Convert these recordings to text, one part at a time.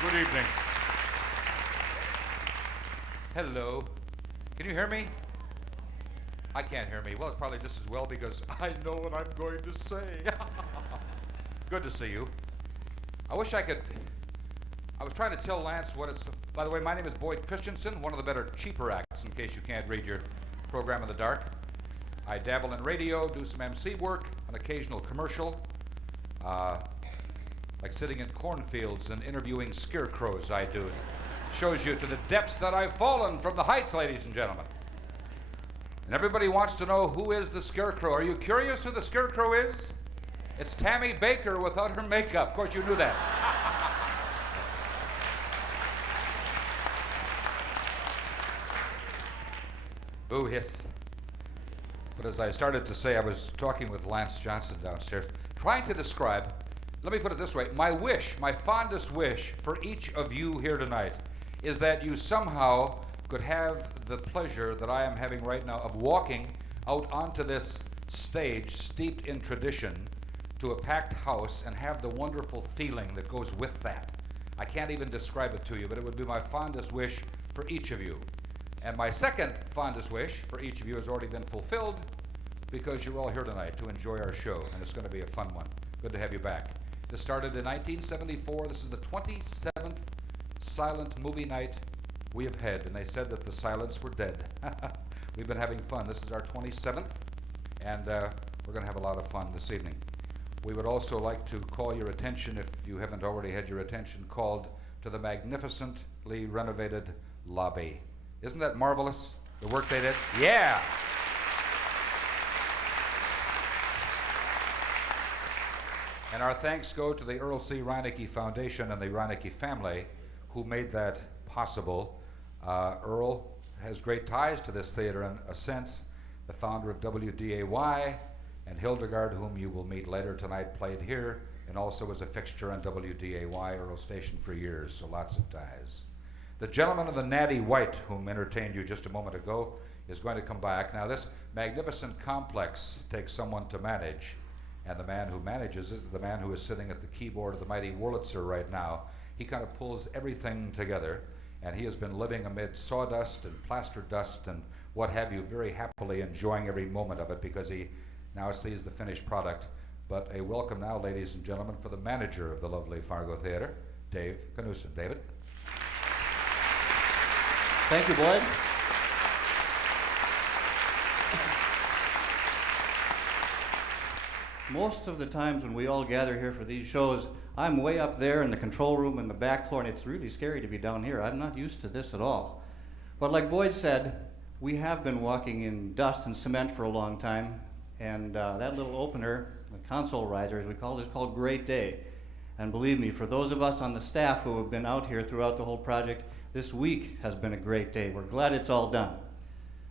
Good evening. Hello. Can you hear me? I can't hear me. Well, it's probably just as well because I know what I'm going to say. Good to see you. I wish I could. I was trying to tell Lance what it's. By the way, my name is Boyd Christensen, one of the better, cheaper acts, in case you can't read your program in the dark. I dabble in radio, do some MC work, an occasional commercial. Like sitting in cornfields and interviewing scarecrows, I do. It shows you to the depths that I've fallen from the heights, ladies and gentlemen. And everybody wants to know who is the scarecrow. Are you curious who the scarecrow is? It's Tammy Baker without her makeup. Of course, you knew that. Boo hiss. But as I started to say, I was talking with Lance Johnson downstairs, trying to describe, let me put it this way, my wish, my fondest wish for each of you here tonight is that you somehow could have the pleasure that I am having right now of walking out onto this stage steeped in tradition to a packed house and have the wonderful feeling that goes with that. I can't even describe it to you, but it would be my fondest wish for each of you. And my second fondest wish for each of you has already been fulfilled because you're all here tonight to enjoy our show, and it's going to be a fun one. Good to have you back. This started in 1974. This is the 27th silent movie night we have had, and they said that the silents were dead. We've been having fun. This is our 27th, and we're going to have a lot of fun this evening. We would also like to call your attention, if you haven't already had your attention called, to the magnificently renovated lobby. Isn't that marvelous, the work they did? Yeah! And our thanks go to the Earl C. Reinecke Foundation and the Reinecke family who made that possible. Earl has great ties to this theater in a sense. The founder of WDAY, and Hildegarde, whom you will meet later tonight, played here and also was a fixture on WDAY, Earl Station, for years, so lots of ties. The gentleman in the natty white, whom entertained you just a moment ago, is going to come back. Now, this magnificent complex takes someone to manage. And the man who manages is the man who is sitting at the keyboard of the mighty Wurlitzer right now. He kind of pulls everything together, and he has been living amid sawdust and plaster dust and what have you, very happily enjoying every moment of it because he now sees the finished product. But a welcome now, ladies and gentlemen, for the manager of the lovely Fargo Theatre, Dave Knudtson. David. Thank you, Boyd. Most of the times when we all gather here for these shows, I'm way up there in the control room in the back floor, and it's really scary to be down here. I'm not used to this at all. But like Boyd said, we have been walking in dust and cement for a long time, and that little opener, the console riser, as we call it, is called Great Day. And believe me, for those of us on the staff who have been out here throughout the whole project, this week has been a great day. We're glad it's all done.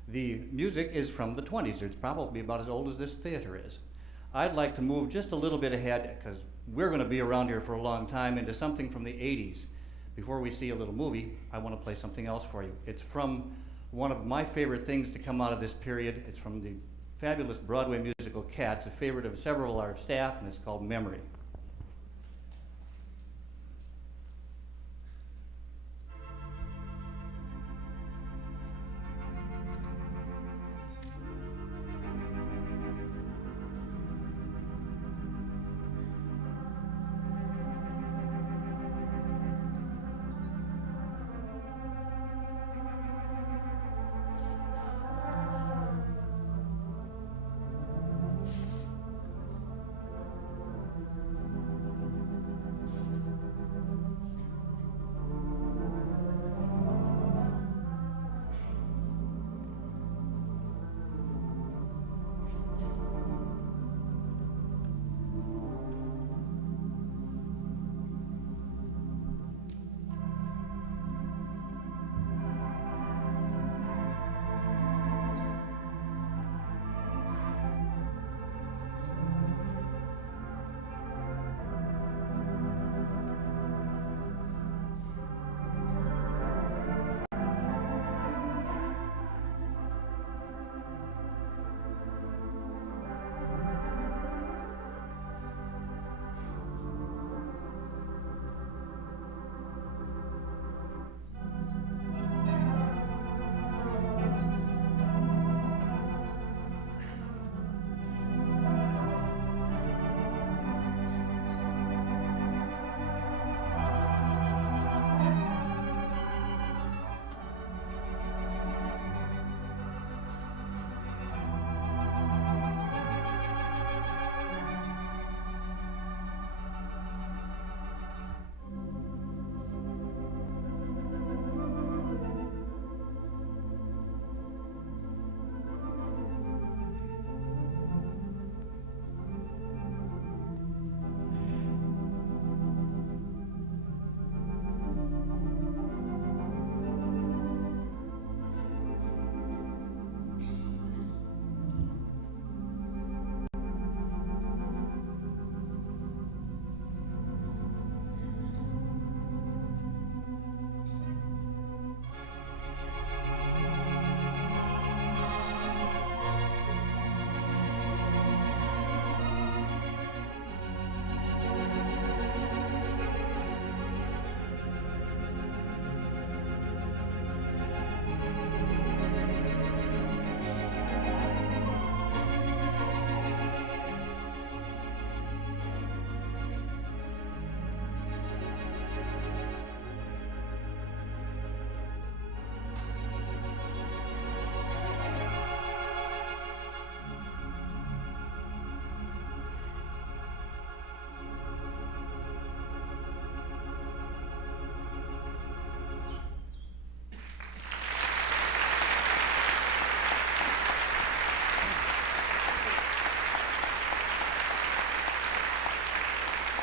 The music is from the 20s. It's probably about as old as this theater is. I'd like to move just a little bit ahead, because we're going to be around here for a long time, into something from the 80s. Before we see a little movie, I want to play something else for you. It's from one of my favorite things to come out of this period. It's from the fabulous Broadway musical Cats, a favorite of several of our staff, and it's called Memory.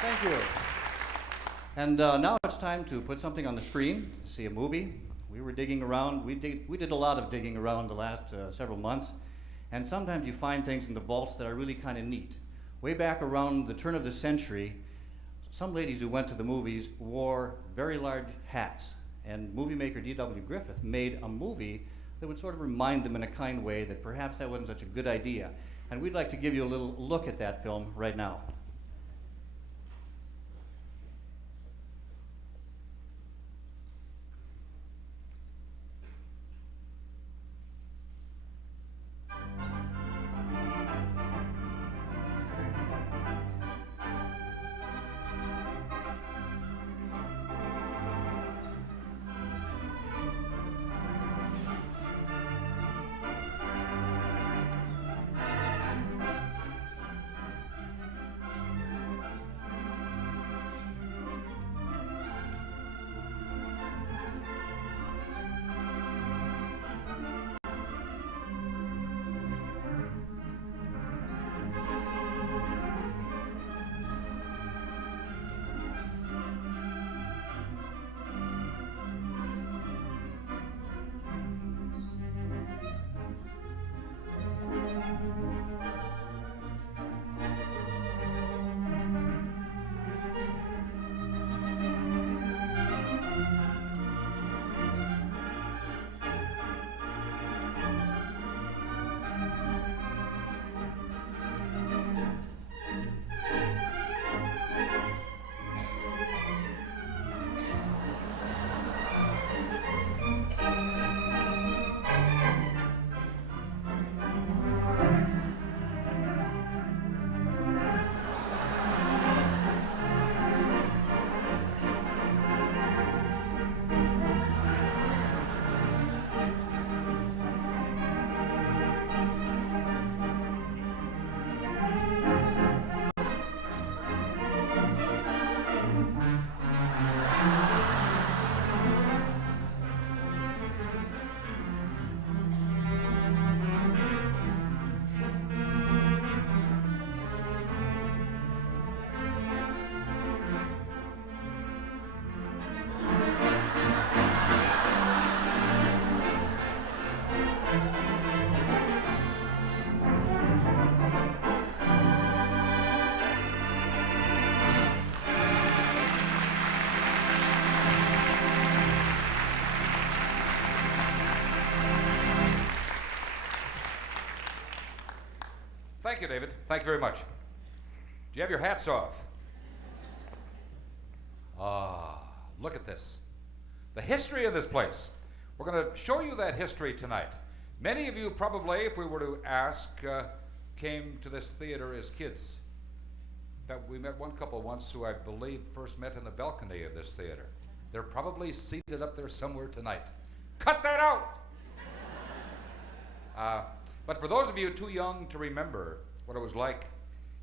Thank you. And now it's time to put something on the screen, to see a movie. We were digging around. We did a lot of digging around the last several months. And sometimes you find things in the vaults that are really kind of neat. Way back around the turn of the century, some ladies who went to the movies wore very large hats. And movie maker D.W. Griffith made a movie that would sort of remind them in a kind way that perhaps that wasn't such a good idea. And we'd like to give you a little look at that film right now. Thank you, David. Thank you very much. Do you have your hats off? Look at this. The history of this place. We're going to show you that history tonight. Many of you probably, if we were to ask, came to this theater as kids. In fact, we met one couple once who I believe first met in the balcony of this theater. They're probably seated up there somewhere tonight. Cut that out! But for those of you too young to remember what it was like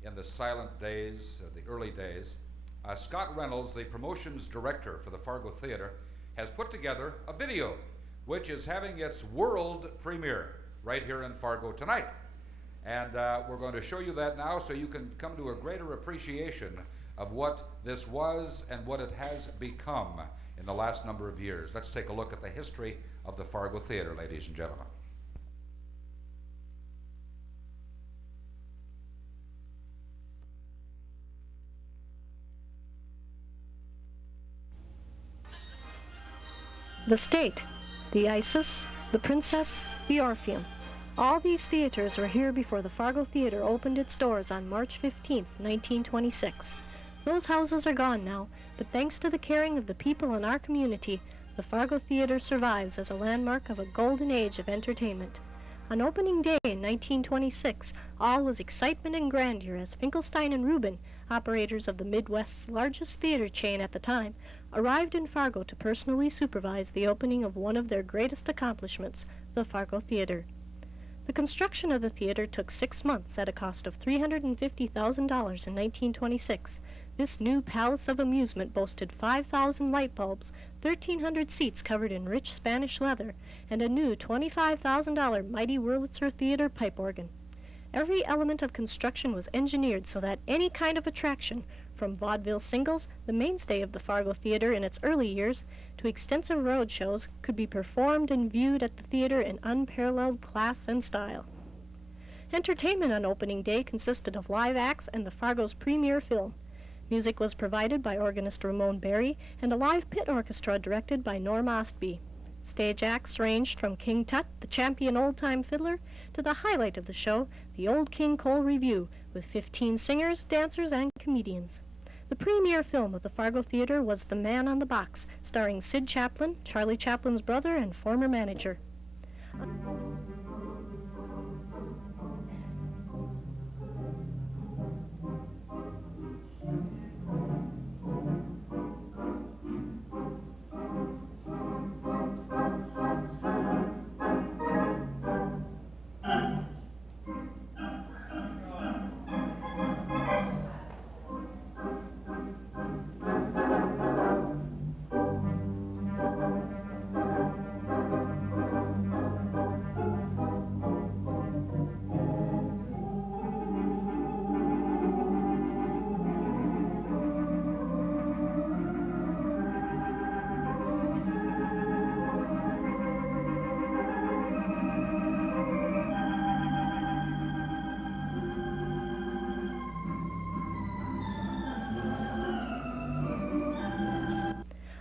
in the silent days, the early days, Scott Reynolds, the promotions director for the Fargo Theatre, has put together a video which is having its world premiere right here in Fargo tonight. And we're going to show you that now so you can come to a greater appreciation of what this was and what it has become in the last number of years. Let's take a look at the history of the Fargo Theatre, ladies and gentlemen. The State, the Isis, the Princess, the Orpheum. All these theaters were here before the Fargo Theatre opened its doors on March 15, 1926. Those houses are gone now, but thanks to the caring of the people in our community, the Fargo Theatre survives as a landmark of a golden age of entertainment. On opening day in 1926, all was excitement and grandeur as Finkelstein and Rubin, operators of the Midwest's largest theater chain at the time, arrived in Fargo to personally supervise the opening of one of their greatest accomplishments, the Fargo Theatre. The construction of the theater took 6 months at a cost of $350,000 in 1926. This new palace of amusement boasted 5,000 light bulbs, 1,300 seats covered in rich Spanish leather, and a new $25,000 mighty Wurlitzer theater pipe organ. Every element of construction was engineered so that any kind of attraction, From vaudeville singles, the mainstay of the Fargo Theatre in its early years, to extensive road shows, could be performed and viewed at the theatre in unparalleled class and style. Entertainment on opening day consisted of live acts and the Fargo's premiere film. Music was provided by organist Ramon Berry and a live pit orchestra directed by Norm Ostby. Stage acts ranged from King Tut, the champion old-time fiddler, to the highlight of the show, the Old King Cole Revue, with 15 singers, dancers, and comedians. The premiere film of the Fargo Theatre was The Man on the Box, starring Sid Chaplin, Charlie Chaplin's brother and former manager.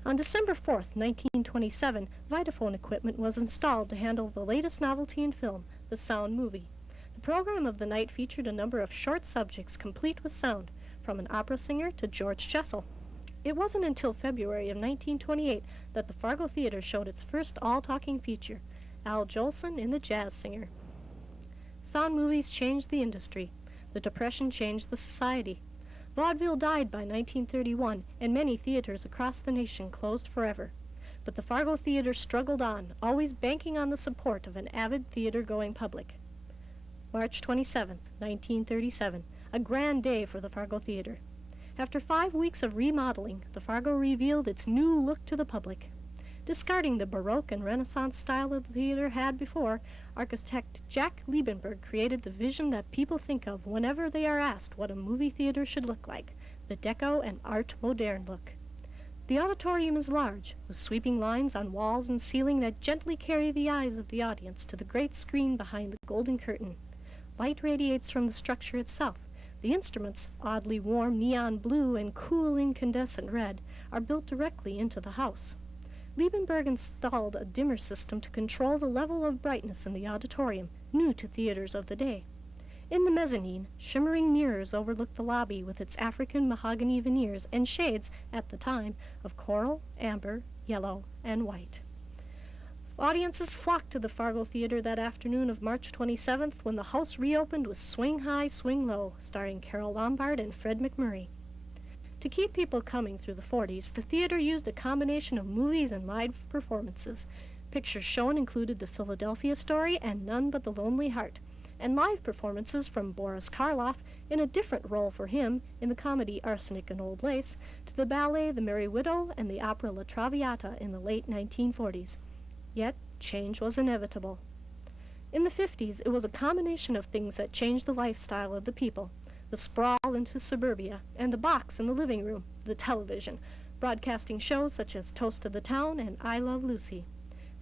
On December 4th, 1927, Vitaphone equipment was installed to handle the latest novelty in film, the sound movie. The program of the night featured a number of short subjects complete with sound, from an opera singer to George Jessel. It wasn't until February of 1928 that the Fargo Theatre showed its first all-talking feature, Al Jolson in The Jazz Singer. Sound movies changed the industry. The Depression changed the society. Vaudeville died by 1931, and many theaters across the nation closed forever. But the Fargo Theatre struggled on, always banking on the support of an avid theater-going public. March 27, 1937, a grand day for the Fargo Theatre. After 5 weeks of remodeling, the Fargo revealed its new look to the public. Discarding the Baroque and Renaissance style that the theater had before, architect Jack Liebenberg created the vision that people think of whenever they are asked what a movie theater should look like, the Deco and Art Moderne look. The auditorium is large, with sweeping lines on walls and ceiling that gently carry the eyes of the audience to the great screen behind the golden curtain. Light radiates from the structure itself. The instruments, oddly warm neon blue and cool incandescent red, are built directly into the house. Liebenberg installed a dimmer system to control the level of brightness in the auditorium, new to theaters of the day. In the mezzanine, shimmering mirrors overlook the lobby with its African mahogany veneers and shades, at the time, of coral, amber, yellow, and white. Audiences flocked to the Fargo Theatre that afternoon of March 27th when the house reopened with Swing High, Swing Low, starring Carole Lombard and Fred McMurray. To keep people coming through the 40s, the theater used a combination of movies and live performances. Pictures shown included The Philadelphia Story and None But the Lonely Heart, and live performances from Boris Karloff in a different role for him in the comedy Arsenic and Old Lace, to the ballet The Merry Widow and the opera La Traviata in the late 1940s. Yet, change was inevitable. In the 50s, it was a combination of things that changed the lifestyle of the people. The sprawl into suburbia, and the box in the living room, the television, broadcasting shows such as Toast of the Town and I Love Lucy.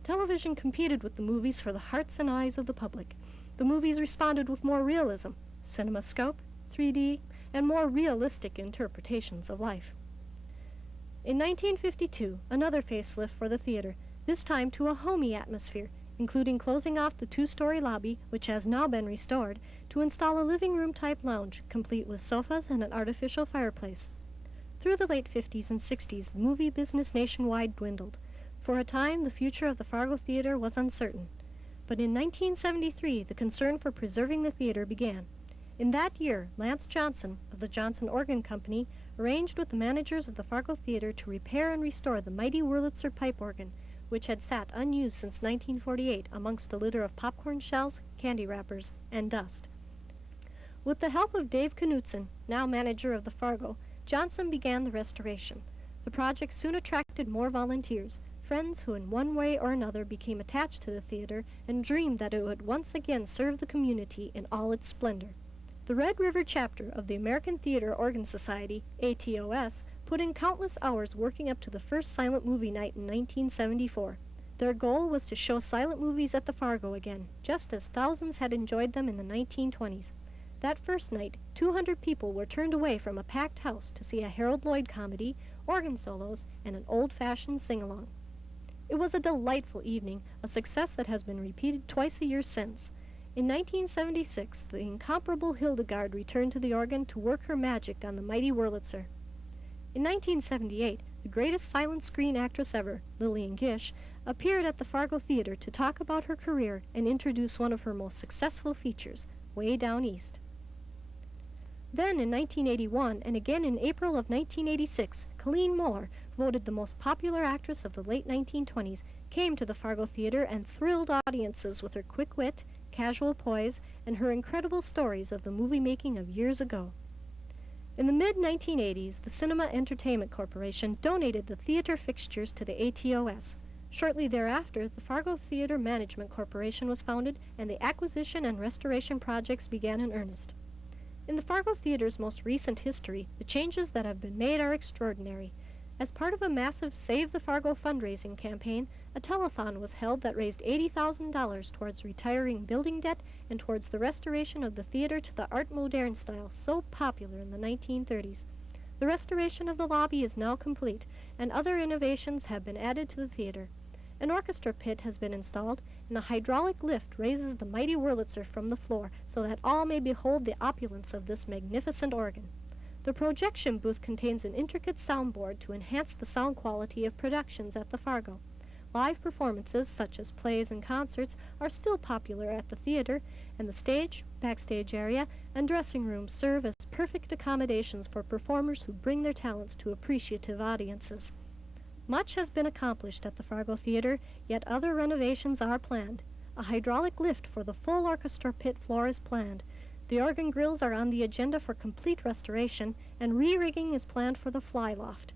Television competed with the movies for the hearts and eyes of the public. The movies responded with more realism, CinemaScope, 3D, and more realistic interpretations of life. In 1952, another facelift for the theater, this time to a homey atmosphere, including closing off the two-story lobby, which has now been restored, to install a living room-type lounge, complete with sofas and an artificial fireplace. Through the late 50s and 60s, the movie business nationwide dwindled. For a time, the future of the Fargo Theatre was uncertain. But in 1973, the concern for preserving the theater began. In that year, Lance Johnson, of the Johnson Organ Company, arranged with the managers of the Fargo Theatre to repair and restore the mighty Wurlitzer pipe organ, which had sat unused since 1948 amongst a litter of popcorn shells, candy wrappers, and dust. With the help of Dave Knudtson, now manager of the Fargo, Johnson began the restoration. The project soon attracted more volunteers, friends who in one way or another became attached to the theater and dreamed that it would once again serve the community in all its splendor. The Red River chapter of the American Theater Organ Society, ATOS, put in countless hours working up to the first silent movie night in 1974. Their goal was to show silent movies at the Fargo again, just as thousands had enjoyed them in the 1920s. That first night, 200 people were turned away from a packed house to see a Harold Lloyd comedy, organ solos, and an old-fashioned sing-along. It was a delightful evening, a success that has been repeated twice a year since. In 1976, the incomparable Hildegarde returned to the organ to work her magic on the mighty Wurlitzer. In 1978, the greatest silent screen actress ever, Lillian Gish, appeared at the Fargo Theatre to talk about her career and introduce one of her most successful features, Way Down East. Then in 1981, and again in April of 1986, Colleen Moore, voted the most popular actress of the late 1920s, came to the Fargo Theatre and thrilled audiences with her quick wit, casual poise, and her incredible stories of the movie-making of years ago. In the mid-1980s, the Cinema Entertainment Corporation donated the theater fixtures to the ATOS. Shortly thereafter, the Fargo Theatre Management Corporation was founded, and the acquisition and restoration projects began in earnest. In the Fargo Theatre's most recent history, the changes that have been made are extraordinary. As part of a massive Save the Fargo fundraising campaign, a telethon was held that raised $80,000 towards retiring building debt and towards the restoration of the theater to the Art Moderne style so popular in the 1930s. The restoration of the lobby is now complete, and other innovations have been added to the theater. An orchestra pit has been installed, and a hydraulic lift raises the mighty Wurlitzer from the floor so that all may behold the opulence of this magnificent organ. The projection booth contains an intricate soundboard to enhance the sound quality of productions at the Fargo. Live performances, such as plays and concerts, are still popular at the theater, and the stage, backstage area, and dressing rooms serve as perfect accommodations for performers who bring their talents to appreciative audiences. Much has been accomplished at the Fargo Theatre, yet other renovations are planned. A hydraulic lift for the full orchestra pit floor is planned. The organ grills are on the agenda for complete restoration, and re-rigging is planned for the fly loft.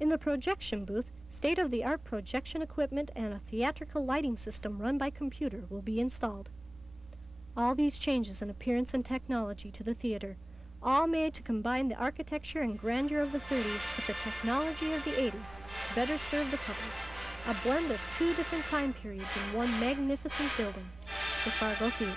In the projection booth, state-of-the-art projection equipment and a theatrical lighting system run by computer will be installed. All these changes in appearance and technology to the theater, all made to combine the architecture and grandeur of the 30s with the technology of the 80s to better serve the public. A blend of two different time periods in one magnificent building, the Fargo Theatre.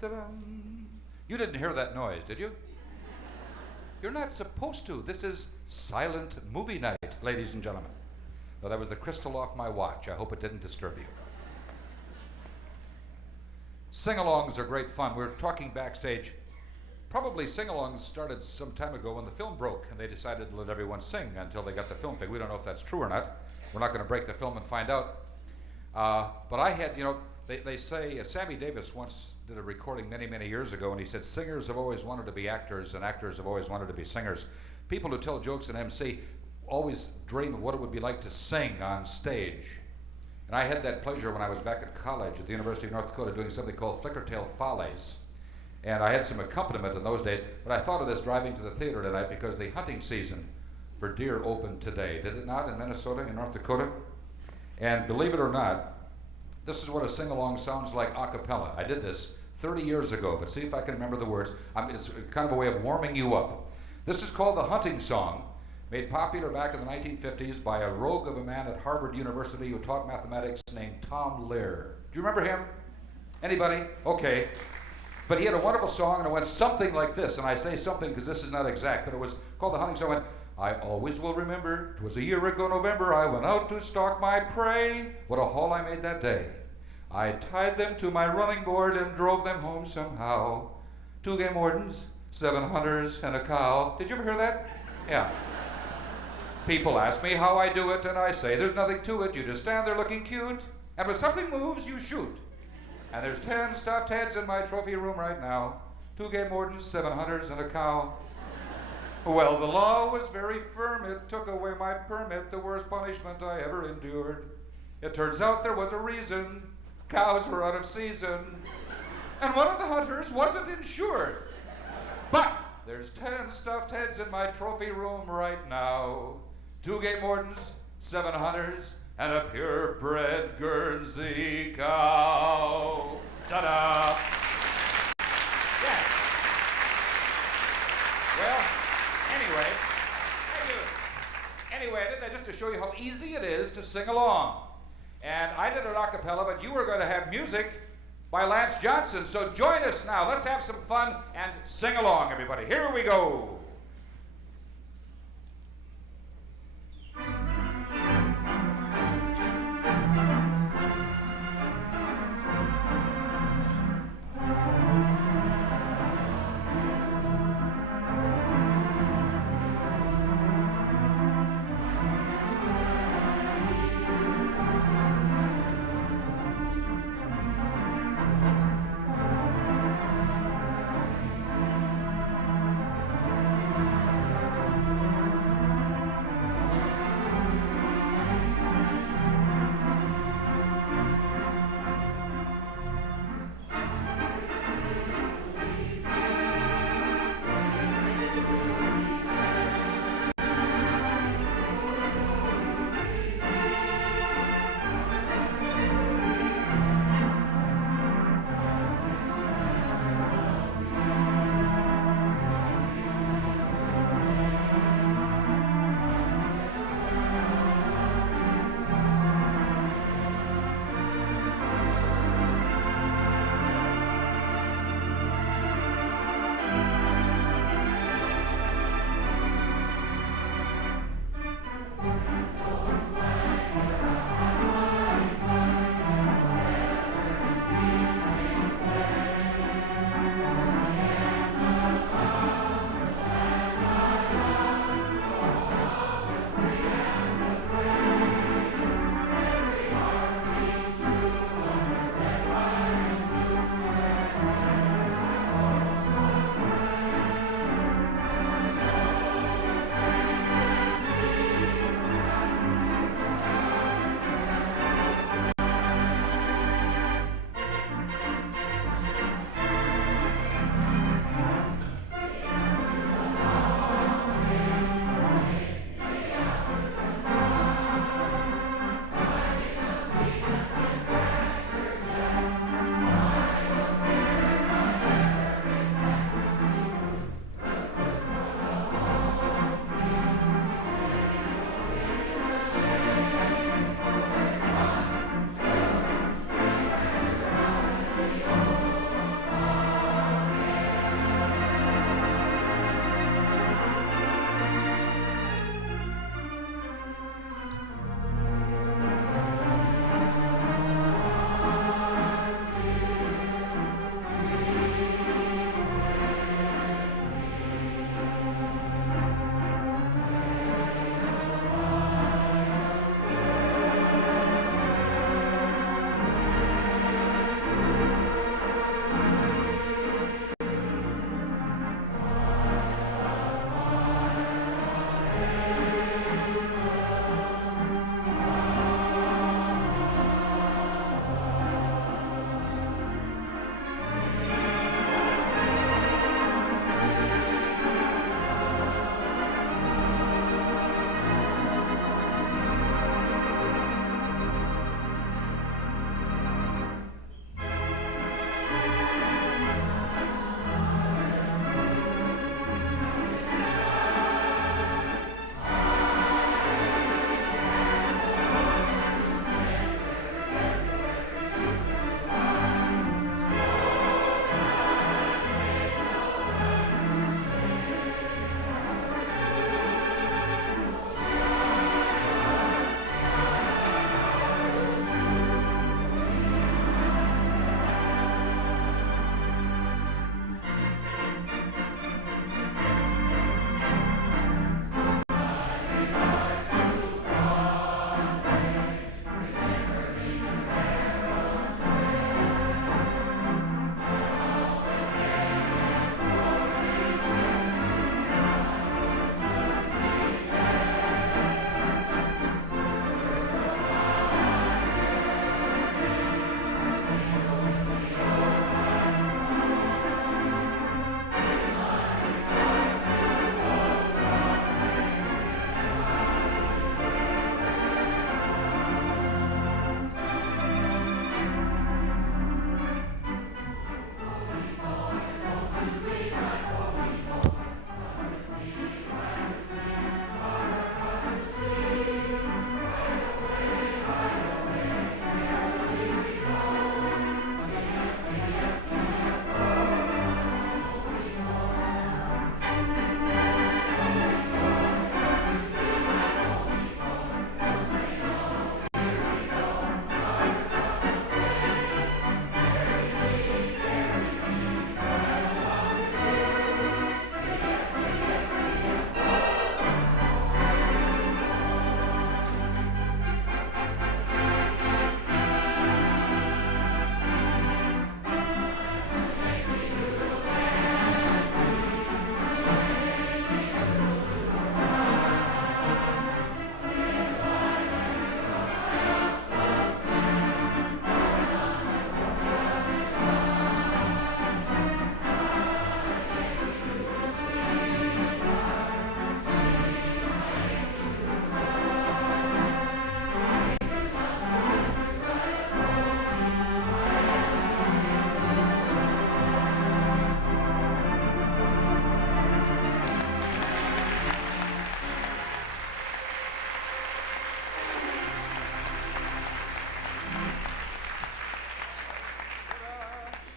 Ta-dum. You didn't hear that noise, did you? You're not supposed to. This is silent movie night, ladies and gentlemen. Well, that was the crystal off my watch. I hope it didn't disturb you. Sing-alongs are great fun. We're talking backstage. Probably sing-alongs started some time ago when the film broke and they decided to let everyone sing until they got the film fixed. We don't know if that's true or not. We're not going to break the film and find out. But I had, they say Sammy Davis once did a recording many, many years ago, and he said, singers have always wanted to be actors, and actors have always wanted to be singers. People who tell jokes and MC always dream of what it would be like to sing on stage. And I had that pleasure when I was back at college at the University of North Dakota doing something called Flickertail Follies. And I had some accompaniment in those days, but I thought of this driving to the theater tonight because the hunting season for deer opened today. Did it not in Minnesota, in North Dakota? And believe it or not, this is what a sing-along sounds like a cappella. I did this 30 years ago, but see if I can remember the words. It's kind of a way of warming you up. This is called the hunting song, made popular back in the 1950s by a rogue of a man at Harvard University who taught mathematics named Tom Lear. Do you remember him? Anybody? Okay. But he had a wonderful song, and it went something like this, and I say something because this is not exact, but it was called the hunting song. It went, I always will remember, 'twas a year ago November, I went out to stalk my prey. What a haul I made that day. I tied them to my running board and drove them home somehow. 2 game wardens, 7 hunters, and a cow. Did you ever hear that? Yeah. People ask me how I do it, and I say there's nothing to it. You just stand there looking cute, and when something moves, you shoot. And there's 10 stuffed heads in my trophy room right now. 2 game wardens, 7 hunters, and a cow. Well, the law was very firm. It took away my permit, the worst punishment I ever endured. It turns out there was a reason. Cows were out of season. And one of the hunters wasn't insured. But there's 10 stuffed heads in my trophy room right now. 2 Game Wardens, 7 hunters, and a purebred Guernsey cow. Ta-da! Yeah. Well, anyway, I did that just to show you how easy it is to sing along. And I did it a cappella, but you were going to have music by Lance Johnson. So join us now. Let's have some fun and sing along, everybody. Here we go.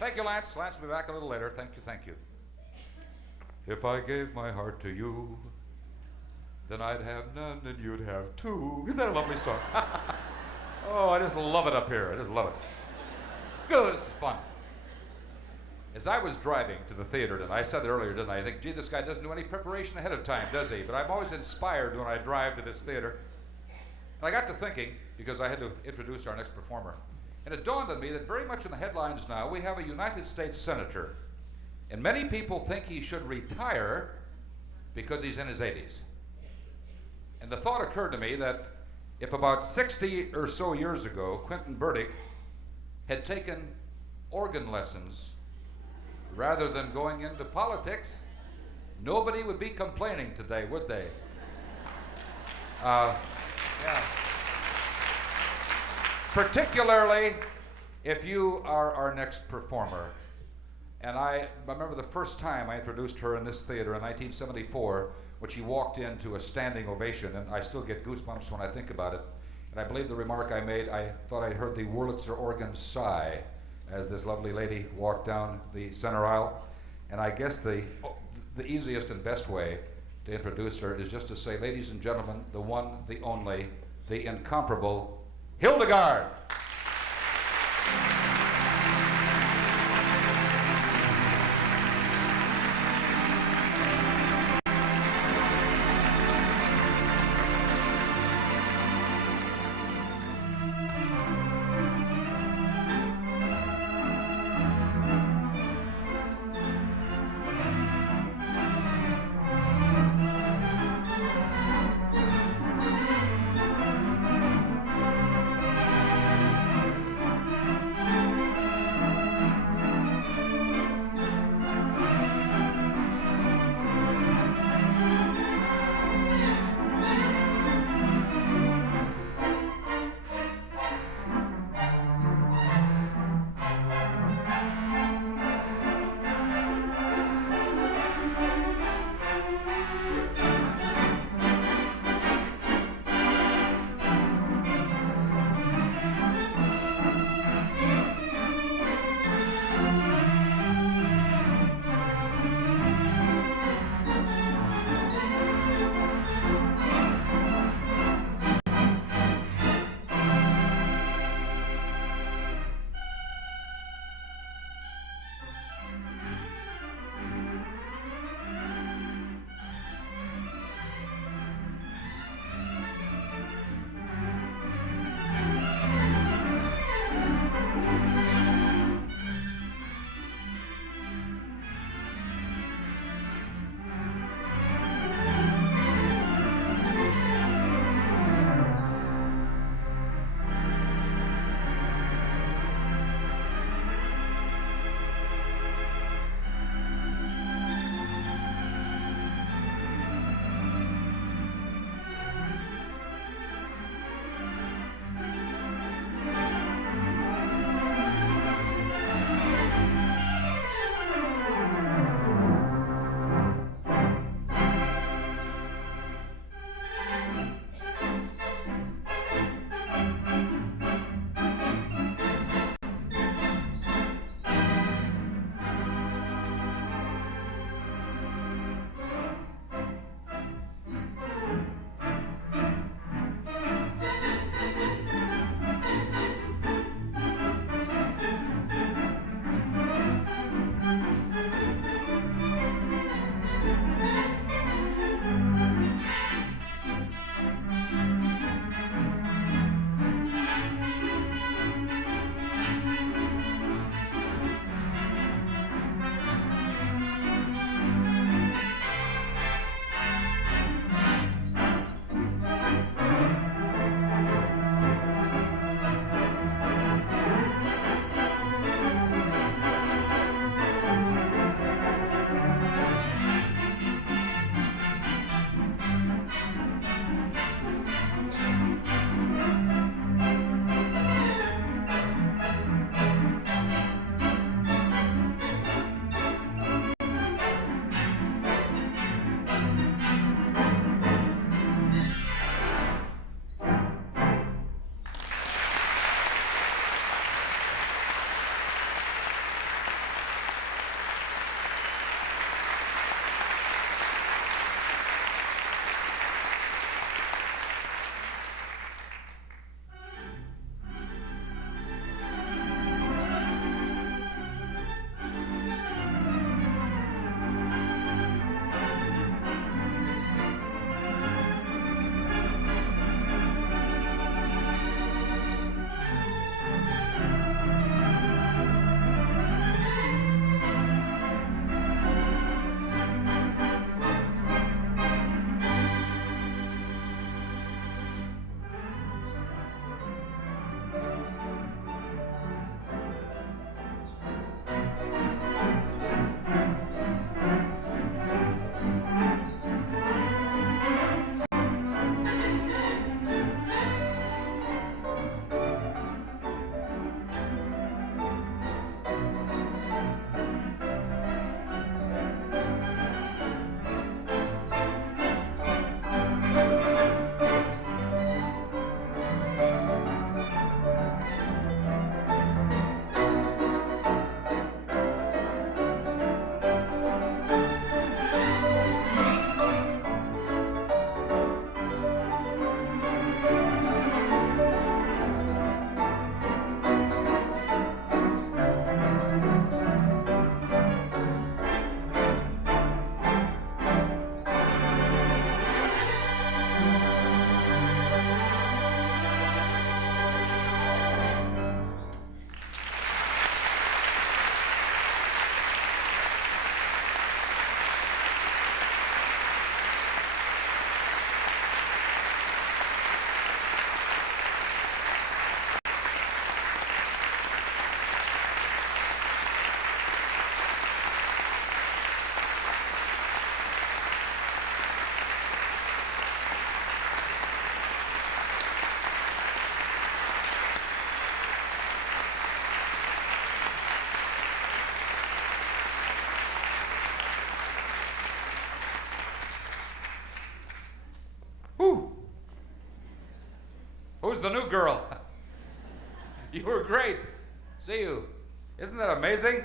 Thank you, Lance. Lance will be back a little later. Thank you, thank you. If I gave my heart to you, then I'd have none and you'd have two. Isn't that a lovely song? Oh, I just love it up here. I just love it. Good, this is fun. As I was driving to the theater, and I said it earlier, didn't I? I think, gee, this guy doesn't do any preparation ahead of time, does he? But I'm always inspired when I drive to this theater. And I got to thinking, because I had to introduce our next performer, and it dawned on me that very much in the headlines now, we have a United States Senator. And many people think he should retire because he's in his 80s. And the thought occurred to me that if about 60 or so years ago, Quentin Burdick had taken organ lessons rather than going into politics, nobody would be complaining today, would they? Yeah. Particularly if you are our next performer. And I remember the first time I introduced her in this theater in 1974, when she walked into a standing ovation, and I still get goosebumps when I think about it. And I believe the remark I made, I thought I heard the Wurlitzer organ sigh as this lovely lady walked down the center aisle. And I guess the easiest and best way to introduce her is just to say, ladies and gentlemen, the one, the only, the incomparable Hildegarde. Who's the new girl? You were great. See you. Isn't that amazing?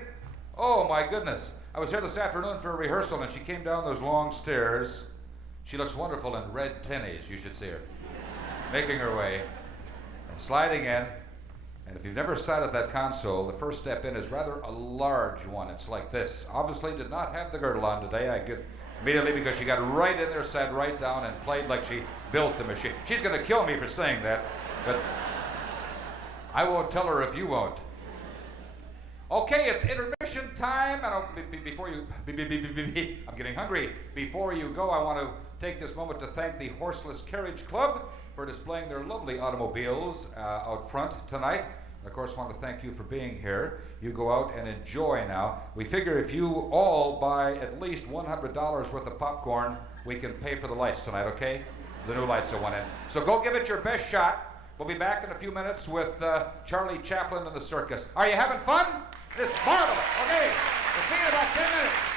Oh my goodness. I was here this afternoon for a rehearsal and she came down those long stairs. She looks wonderful in red tennies. You should see her. Making her way and sliding in. And if you've never sat at that console, the first step in is rather a large one. It's like this. Obviously did not have the girdle on today. I get immediately because she got right in there, sat right down, and played like she built the machine. She's going to kill me for saying that, but I won't tell her if you won't. Okay, it's intermission time. Before you, I'm getting hungry. Before you go, I want to take this moment to thank the Horseless Carriage Club for displaying their lovely automobiles out front tonight. And of course, I want to thank you for being here. You go out and enjoy now. We figure if you all buy at least $100 worth of popcorn, we can pay for the lights tonight, okay? The new lights that went in. So go give it your best shot. We'll be back in a few minutes with Charlie Chaplin and the circus. Are you having fun? It's marvelous. Okay, we'll see you in about 10 minutes.